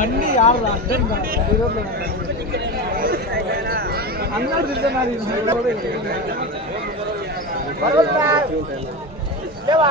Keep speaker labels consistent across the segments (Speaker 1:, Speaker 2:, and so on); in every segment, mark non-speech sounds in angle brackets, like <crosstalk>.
Speaker 1: అన్ని యారు అర్థం కాదు ఈ రోడ్లో देवा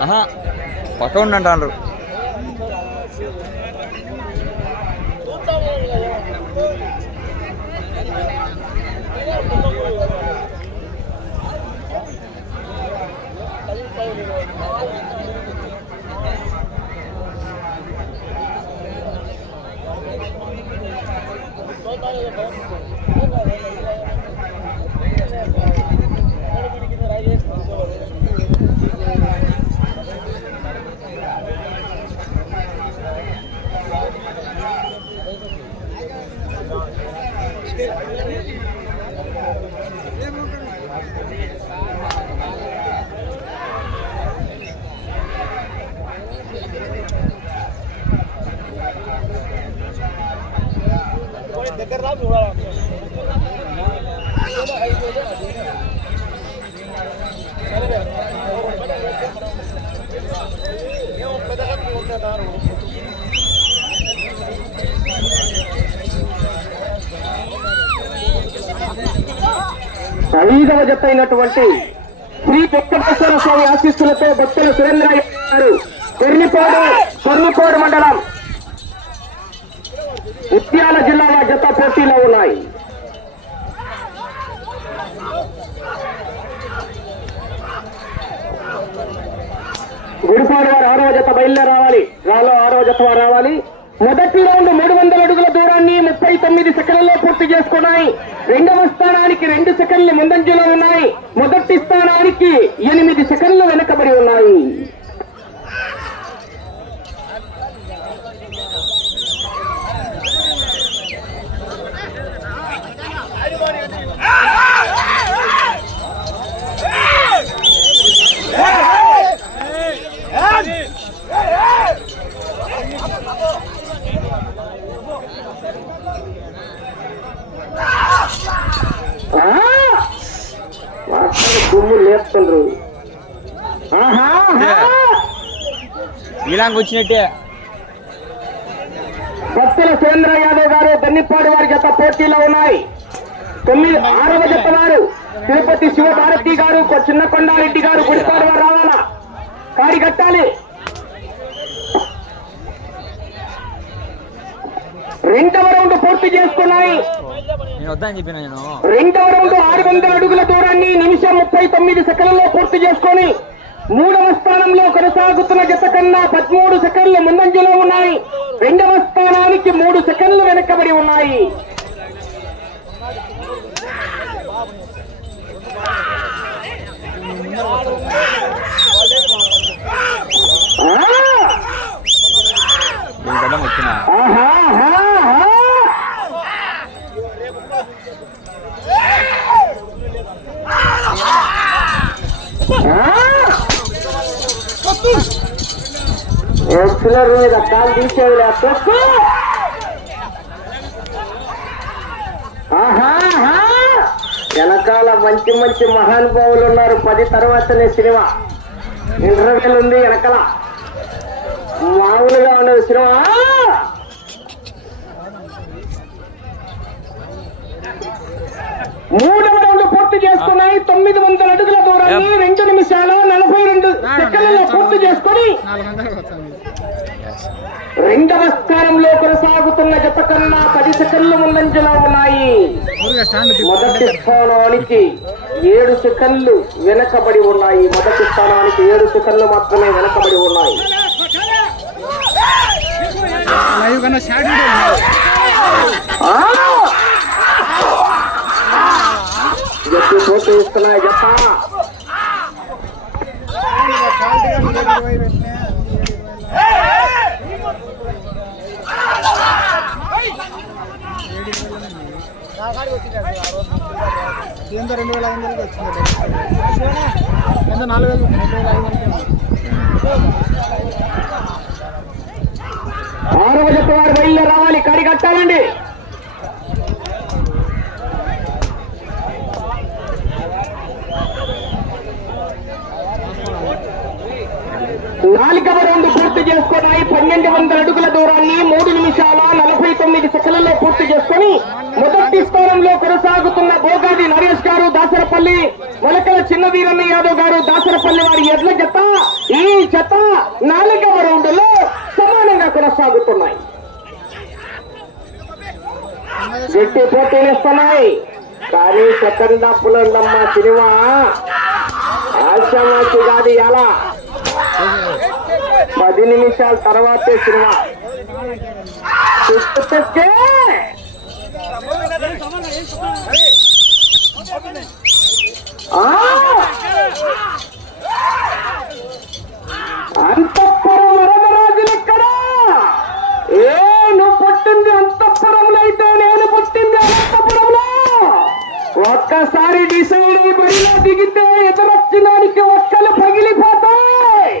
Speaker 2: ఆహా పక్క ఉండి అంటారు
Speaker 3: ఐదవ జత అయినటువంటి శ్రీ వెంకటేశ్వర స్వామి ఆశీస్సులతో భక్తుల సురేంద్ర గారు కొర్నిపాడు కొర్నిపాడు మండలం ముత్యాల జిల్లాల జత పోటీలో ఉన్నాయి. గుడిపాడు వారు ఆరో జత బయలుదేరావాలి రాలో ఆరో జత వారు రావాలి. మొదటి రౌండ్ మూడు వందల అడుగుల దూరాన్ని ముప్పై తొమ్మిది సెకండ్లలో పూర్తి చేసుకున్నాయి. రెండవ స్థానానికి రెండు సెకండ్లు ముందంజలో ఉన్నాయి. మొదటి స్థానానికి ఎనిమిది సెకండ్లు వెనకబడి ఉన్నాయి ఆ! వాస్తవ దుమ్ము లేపుతుండ్రు ఆహా ఆహా!
Speaker 2: ఇలాంటి వచ్చినట్టే.
Speaker 3: భక్తుల సురేంద్ర యాదవ్ గారు దన్నిపాడు వారి జత పోటీలో ఉన్నాయి. తొమ్మిది ఆరవ జత వారు తిరుపతి శివభారతి గారు చిన్న కొండారెడ్డి గారు గుడిపాడు వారు రావాలా? కాడి కట్టాలి. రెండవ రౌండ్ పూర్తి చేసుకున్నాయి. రెండవ రౌండ్ ఆరు వందల అడుగుల దూరాన్ని నిమిషం ముప్పై తొమ్మిది సెకండ్లలో పూర్తి చేసుకొని మూడవ స్థానంలో కొనసాగుతున్న జత కన్నా పదమూడు సెకండ్లు ముందంజలో ఉన్నాయి. రెండవ స్థానానికి మూడు సెకండ్లు వెనకబడి ఉన్నాయి. ఎక్సలర్ మీద కాలు తీసేది ఆహాహా. వెనకాల మంచి మంచి మహానుభావులు ఉన్నారు. పది తర్వాతనే సినిమా. ఇంటర్వెల్ ఉంది వెనకాల. మామూలుగా ఉన్నది సినిమా. మూడవ రౌండ్ పూర్తి చేసుకున్నాయి. తొమ్మిది వందల అడుగుల దూరాన్ని రెండు నిమిషాలు నలభై రెండు సెకండ్లలో పూర్తి చేసుకుని రెండవ స్థానంలో కొనసాగుతున్న జత కన్నా పది సెకండ్లు ముందంజలో ఉన్నాయి మొదటి స్థానానికి ఏడు సెకండ్లు వెనకబడి ఉన్నాయి మొదటి స్థానానికి ఏడు సెకండ్లు మాత్రమే వెనకబడి ఉన్నాయి! జట్టు పోటీ ఇస్తున్నాయి జత
Speaker 1: ఎంత రెండు వేల ఐదు వందలకి వచ్చింది ఎంత నాలుగు వేలు వేల ఐదు వందలకి
Speaker 3: ఆరవ జత వారు బయలుదేరి రావాలి కడి కట్టాలండి నాలుగవ రౌండ్ పూర్తి చేసుకున్నాయి పన్నెండు వందల అడుగుల దూరాన్ని మూడు నిమిషాల నలభై తొమ్మిది సెకండ్లలో పూర్తి చేసుకుని మొదటి స్థానంలో కొనసాగుతున్న భోగాది దాసరపల్లి మొలకల చిన్న వీరన్న యాదవ్ గారు దాసరపల్లి వారి ఎడ్ల జత ఈ జత నాలుగవ రౌండ్లో సమానంగా కొనసాగుతున్నాయి. గట్టి పోటీలు ఇస్తున్నాయి కానీ సెకండ్ హాఫ్లో ఉందమ్మా సినిమా. ఆశామాసి కాదు ఎలా పది నిమిషాల తర్వాతే సినిమా. చూస్తే అంతఃపురం వరదరాజులు ఎక్కడ? ఏ నువ్వు పుట్టింది అంతఃపురంలో అయితే నేను పుట్టింది అనంతపురంలో. ఒక్కసారి డిసైడ్ అయి బడిలో దిగితే ఎదురొచ్చినానికి ఒక్కలు పగిలిపోతాయి.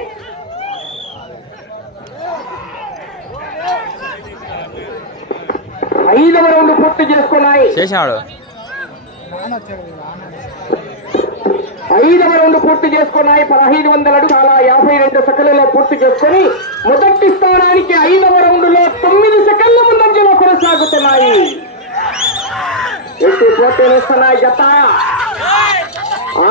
Speaker 3: ఐదవ రౌండ్ పూర్తి చేసుకున్నాయి.
Speaker 2: చేసినాడు
Speaker 1: నాన్న వచ్చాడు నాన్న
Speaker 3: ఐదవ రౌండ్ పూర్తి చేసుకున్నాయి పదహైదు వందల అడుగుల యాభై రెండు సెకండ్లలో పూర్తి చేసుకుని మొదటి స్థానానికి ఐదవ రౌండ్లో తొమ్మిది సెకండ్ల ముందంజలో కొనసాగుతున్నాయి ఎట్టి పోటీనిస్తున్నాయి జత ఆ,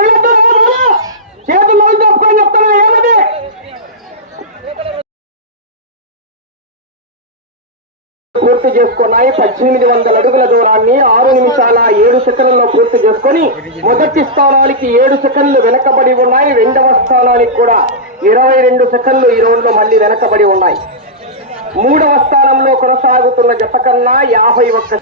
Speaker 3: ఉన్నాయి పద్దెనిమిది వందల అడుగుల దూరాన్ని ఆరు నిమిషాల ఏడు సెకండ్లలో పూర్తి చేసుకొని మొదటి స్థానానికి ఏడు సెకండ్లు వెనకబడి ఉన్నాయి. రెండవ స్థానానికి కూడా ఇరవై రెండు సెకండ్లు ఈ రౌండ్లో మళ్ళీ వెనకబడి ఉన్నాయి. మూడవ స్థానంలో కొనసాగుతున్న జత కన్నా యాభై ఒక్క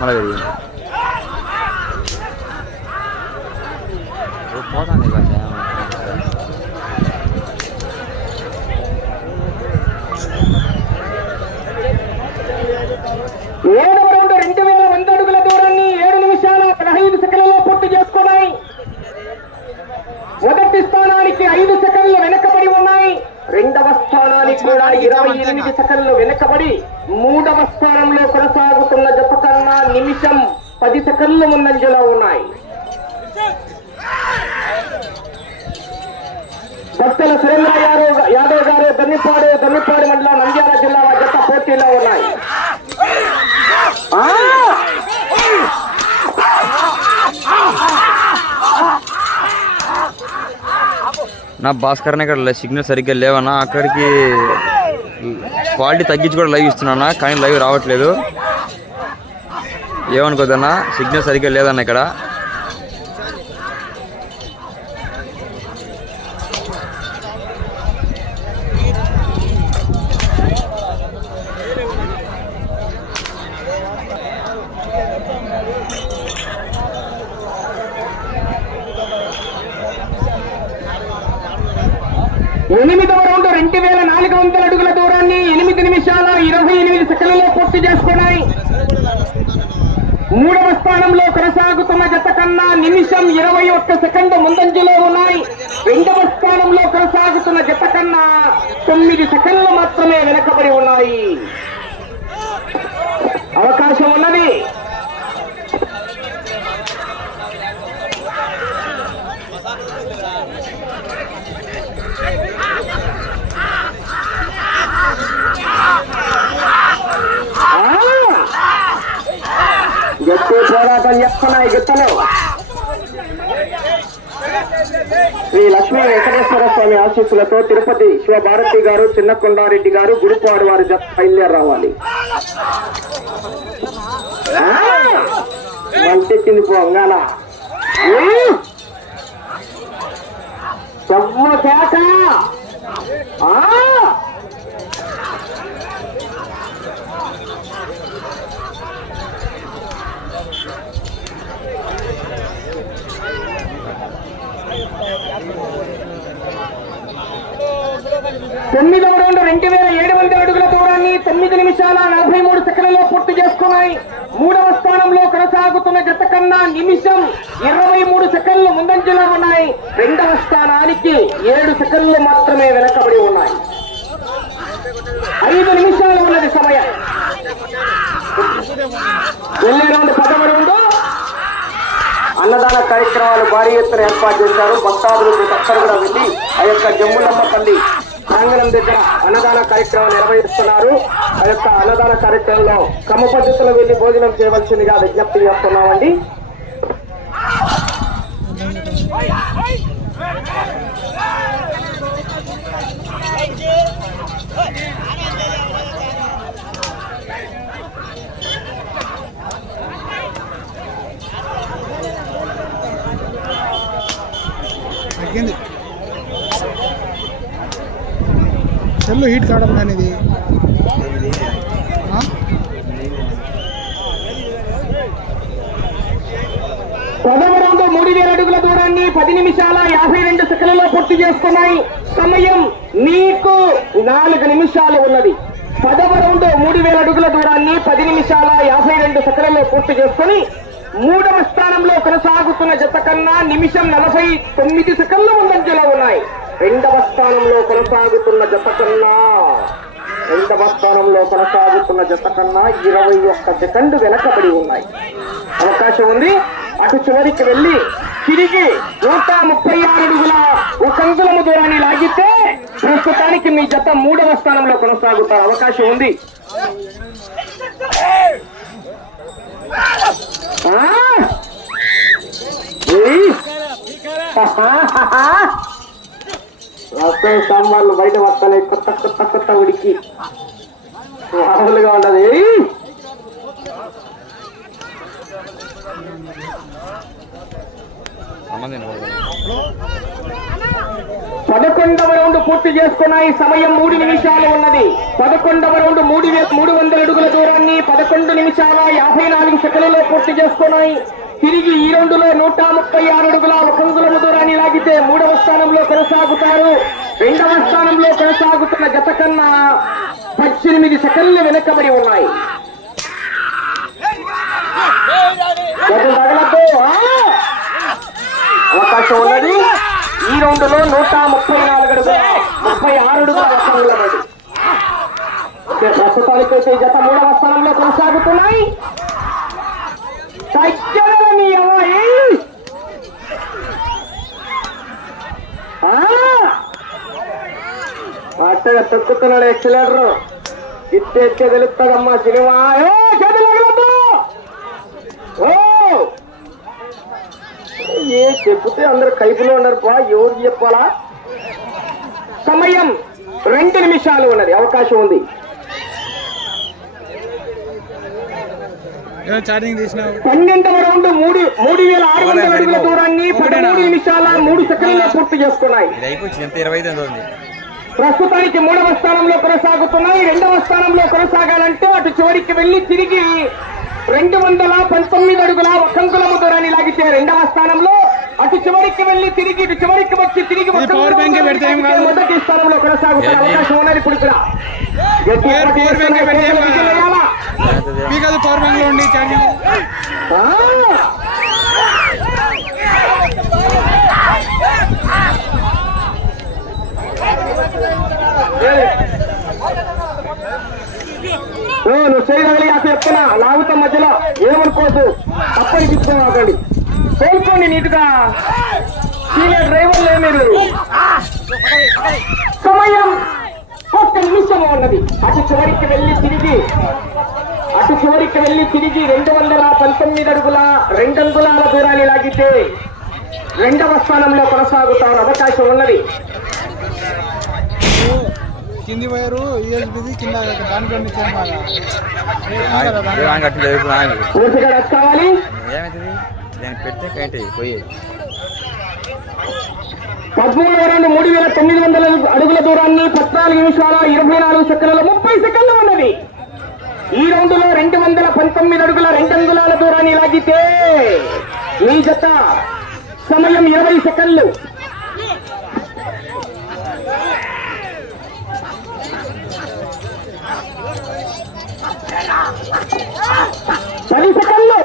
Speaker 2: మళ్ళీ పోతాంది
Speaker 3: రౌండ్ రెండు వేల వంద అడుగుల దూరాన్ని ఏడు నిమిషాల పదహైదు సెకండ్లలో పూర్తి చేసుకున్నాయి. మొదటి స్థానానికి ఐదు సెకండ్లు వెనకబడి ఉన్నాయి. రెండవ స్థానానికి కూడా ఇరవై ఎనిమిది సెకండ్లు వెనకబడి మూడవ స్థానంలో కొనసాగుతున్న జత కన్నా నిమిషం పది సెకండ్లు ముందంజలో ఉన్నాయి. భక్తుల సురేంద్ర యాదవ్ యాదవ్ గారు దన్నిపాడు దన్నిపాడు మండలం నంద్యాల జిల్లా జత పోటీలో ఉన్నాయి.
Speaker 2: నా భాస్కర్ ఇక్కడ సిగ్నల్ సరిగ్గా లేవన్నా అక్కడికి క్వాలిటీ తగ్గించి కూడా లైవ్ ఇస్తున్నానా కానీ లైవ్ రావట్లేదు. ఏమనుకోదన్నా సిగ్నల్ సరిగ్గా లేదన్నా ఇక్కడ
Speaker 3: ఎనిమిదవ రౌండ్ రెండు వేల నాలుగు వందల అడుగుల దూరాన్ని ఎనిమిది నిమిషాల ఇరవై ఎనిమిది సెకండ్లలో పూర్తి చేసుకున్నాయి మూడవ స్థానంలో కొనసాగుతున్న జత కన్నా నిమిషం ఇరవై ఒక్క సెకండ్ ముందంజలో ఉన్నాయి. రెండవ స్థానంలో కొనసాగుతున్న జత కన్నా తొమ్మిది సెకండ్లు మాత్రమే వెనకబడి ఉన్నాయి. అవకాశం ఉన్నది. గట్టి పోరాటం చేస్తున్నాయి గిత్తలు శ్రీ లక్ష్మీ వెంకటేశ్వర స్వామి ఆశీస్సులతో తిరుపతి శివభారతి గారు చిన్న కొండారెడ్డి గారు గుడిపాడు వారి జత బయలుదేరి రావాలి మంటెక్కింది పోంగాల చెమ్మ తొమ్మిదవ రౌండ్ రెండు వేల ఏడు వందల అడుగుల దూరాన్ని తొమ్మిది నిమిషాల నలభై మూడు సెకండ్లలో పూర్తి చేసుకున్నాయి. మూడవ స్థానంలో కొనసాగుతున్న గత కన్నా నిమిషం ఇరవై మూడు సెకండ్లు ముందంజలో ఉన్నాయి. రెండవ స్థానానికి ఏడు సెకండ్లు మాత్రమే వెనకబడి ఉన్నాయి. ఐదు నిమిషాలు ఉన్నది సమయం. వెళ్ళే రౌండ్ పదవ ఉందో? అన్నదాన కార్యక్రమాలు భారీ ఎత్తున ఏర్పాటు చేశారు. భక్తాదులు ప్రతి ఒక్కరు కూడా వెళ్ళి ఆ యొక్క జమ్ములమ్మ తల్లి ప్రాంగణం దగ్గర అన్నదాన కార్యక్రమాలు నిర్వహిస్తున్నారు ఆ యొక్క అన్నదాన కార్యక్రమంలో క్రమ పద్ధతిలో వెళ్ళి భోజనం చేయవలసిందిగా విజ్ఞప్తి చేస్తున్నామండి
Speaker 1: Hey! సెల్లు హీట్ కావడం కానీ ఇది ఆ?
Speaker 3: పదవ మూడు వేల అడుగుల దూరాన్ని పది నిమిషాల యాభై రెండు సెకండ్లలో పూర్తి చేసుకున్నాయి. సమయం మీకు నాలుగు నిమిషాలు ఉన్నది. పదవ రౌండ్ మూడు వేల అడుగుల దూరాన్ని పది నిమిషాల యాభై రెండు సెకండ్లలో పూర్తి చేసుకుని మూడవ స్థానంలో కొనసాగుతున్న జత కన్నా నిమిషం నలభై తొమ్మిది సెకండ్లు ముందంజలో ఉన్నాయి. రెండవ స్థానంలో కొనసాగుతున్న జత కన్నా రెండవ స్థానంలో కొనసాగుతున్న జత కన్నా ఇరవై ఒక్క సెకండ్ వెనకబడి ఉన్నాయి. అవకాశం ఉంది. అటు చివరికి వెళ్ళి తిరిగి నూట ముప్పై ఆరు అడుగుల ఒక అంగుళము దూరాన్ని లాగితే ప్రస్తుతానికి మీ జత మూడవ స్థానంలో కొనసాగుతారు. అవకాశం ఉంది. ఆ? <laughs> <laughs> ఏయ్! రసం సాంబార్లు బయట వస్తాయి కొత్త కొత్త కొత్త ఉడికి. మామూలుగా ఉండదు. పదకొండవ రౌండ్ పూర్తి చేసుకున్నాయి సమయం మూడు నిమిషాలు ఉన్నది. పదకొండవ రౌండ్ మూడు మూడు వందల అడుగుల దూరాన్ని పదకొండు నిమిషాల యాభై నాలుగు సెకండ్లలో పూర్తి చేసుకున్నాయి. తిరిగి ఈ రెండులో నూట ముప్పై ఆరు అడుగుల ఒక దూరాన్ని లాగితే మూడవ స్థానంలో కొనసాగుతారు. రెండవ స్థానంలో కొనసాగుతున్న జత కన్నా పద్దెనిమిది సెకండ్లు వెనకబడి ఉన్నాయి. అవకాశం ఉన్నది. ఈ రౌండ్ నూట ముప్పై నాలుగు అడుగుల ముప్పై ఆరు అడుగుల అవసరం ఉన్నది ఓకే, ప్రస్తుతానికైతే ఈ జత మూడవ స్థానంలో కొనసాగుతున్నాయి. నీ అమ్మాయి. అట్టగా తొక్కుతున్నాడు ఎక్సలేటర్ ఇచ్చే ఇచ్చే తెలుస్తుందమ్మా సినిమా. ఏ, చెప్తే అందరు కైపులో ఉన్నారు బా ఎవరు చెప్పాలా? సమయం రెండు నిమిషాలు ఉన్నది అవకాశం ఉంది. పన్నెండవ రౌండ్ మూడు మూడు వేల ఆరు వందల అడుగుల దూరాన్ని పదమూడు నిమిషాల మూడు సెకండ్లలో పూర్తి చేసుకున్నాయి. ప్రస్తుతానికి మూడవ స్థానంలో కొనసాగుతున్నాయి. రెండవ స్థానంలో కొనసాగాలంటే అటు చివరికి వెళ్ళి తిరిగి రెండు వందల పంతొమ్మిది అడుగుల ఒకంకులము దూరాన్ని లాగితే రెండవ స్థానంలో అటు చివరికి వెళ్ళి తిరిగి ఇటు చివరికి వచ్చి తిరిగి. మొదటి స్థానంలో కొనసాగుతున్న? అవకాశం ఉన్నది ఇప్పుడు ఇక్కడ.
Speaker 1: మీకు అది పవర్ బ్యాంక్లో ఉండి ఛార్జింగ్
Speaker 3: నువ్వు చేయగలి అసలు చెప్తున్నా. లాగుతా మధ్యలో. ఏమనుకోవద్దు తప్పని చెప్తున్నాకండి కోలుకోండి నీట్గా. సీనియర్ డ్రైవర్లే మీరు సమయం ఒక్క నిమిషం ఉన్నది అటు చివరికి వెళ్ళి తిరిగి అటు చివరికి వెళ్ళి తిరిగి రెండు వందల పంతొమ్మిది అడుగుల రెండంగుళాల దూరాన్ని లాగితే రెండవ స్థానంలో కొనసాగుతామని అవకాశం ఉన్నది.
Speaker 1: కింది వైరు యూఎస్బిది కింద
Speaker 3: కావాలి.
Speaker 2: పెడితే
Speaker 3: పదమూడు రెండు మూడు వేల తొమ్మిది వందల అడుగుల దూరాన్ని పద్నాలుగు నిమిషాల ఇరవై నాలుగు సెకండ్ల ముప్పై సెకండ్లు ఉన్నది. ఈ రౌండ్లో రెండు వందల పంతొమ్మిది అడుగుల రెండు అంగుళాల దూరాన్ని లాగితే మీ జత సమయం ఇరవై సెకండ్లు. పది సెకండ్లు.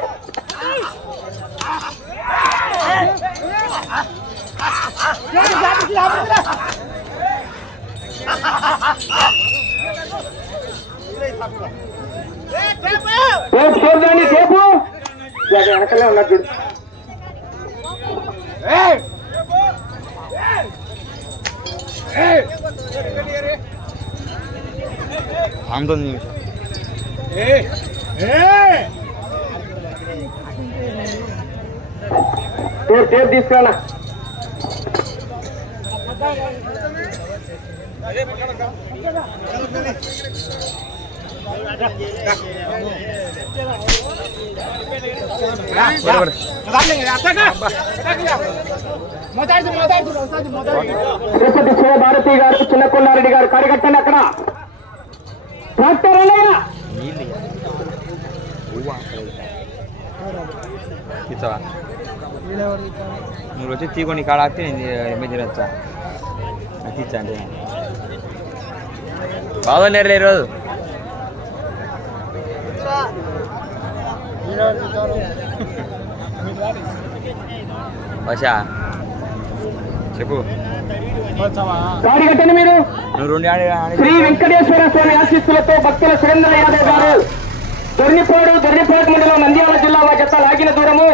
Speaker 3: టేపు చూడండి టేపు వెనకలే ఉన్నది చూడు.
Speaker 2: పంతొమ్మిది నిమిషం
Speaker 3: టేపు టేపు తీసుకురా
Speaker 2: బరోబర్.
Speaker 3: భారతి గారు చిన్న కొల్లారెడ్డి గారు కడిగట్టండి అక్కడ ట్రాక్టర్
Speaker 2: ఇస్తావా నువ్వు వచ్చి తీకొని కాడ ఆపితే నేను ఎమ్మెల్యే వచ్చా అది ఇచ్చా అంటే. బాగా ఈరోజు. భాషా చెప్పు.
Speaker 3: కాడిగట్టండి మీరు. శ్రీ వెంకటేశ్వర స్వామి ఆశీస్సులతో భక్తుల సురేంద్ర యాదవ్ గారు దొర్నిపోడు దొర్నిపోడు మండలం నంద్యాల జిల్లా జత లాగిన దూరము.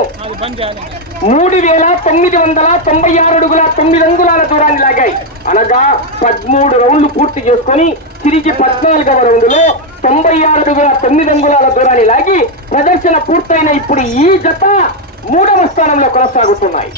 Speaker 3: మూడు వేల తొమ్మిది వందల తొంభై ఆరు అడుగుల తొమ్మిది అంగుళాల దూరాన్ని లాగాయి. అనగా పదమూడు రౌండ్లు పూర్తి చేసుకొని తిరిగి పద్నాలుగవ రౌండ్లో తొంభై ఆరు అడుగుల తొమ్మిది అంగుళాల దూరాన్ని లాగి ప్రదర్శన పూర్తయిన ఇప్పుడు ఈ జత మూడవ స్థానంలో కొనసాగుతున్నాయి.